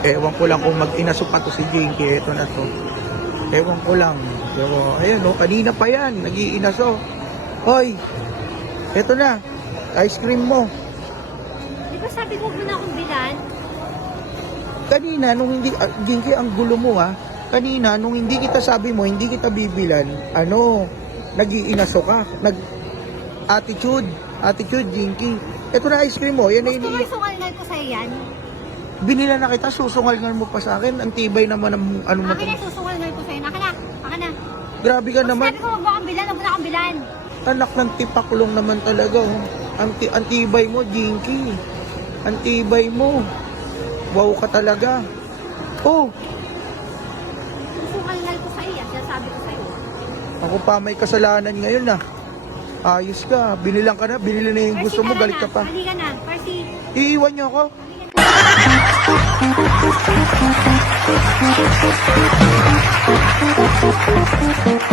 Ewan ko lang kung mag-inaso pa to si Jinky. Ito na to. Ewan ko lang. Pero, ayun, no, kanina pa yan. Nag-iinaso. Hoy, ito na. Ice cream mo. Di ba sabi ko muna akong bilan? Kanina, nung hindi, Jinky, ang gulo mo ha. Kanina, nung hindi kita sabi mo, hindi kita bibilan, nag-iinaso ka. Attitude, Jinky. Ito na ice cream mo. Yan na Gusto mo yun. isungal ko sa'yo yan? Binila na kita, susungal mo pa sa akin. Ang tibay naman ng ano mo. Akin na, susungal ko sa'yo. Akin na. Grabe ka naman. Sabi ko wag mo akong bilan, wag mo na akong bilan. Anak ng tipaklong naman talaga. Oh. Ang tibay mo, Jinky. Ang tibay mo. Wow ka talaga. Oh, Susungal ko sa'yo yan. Sabi ko sa'yo. ako pa may kasalanan ngayon na. Ayos ka. Binilang ka na. Binili na yung gusto mo. Galit ka pa. Halika na. Percy. Iiwan niyo ako. Halika na.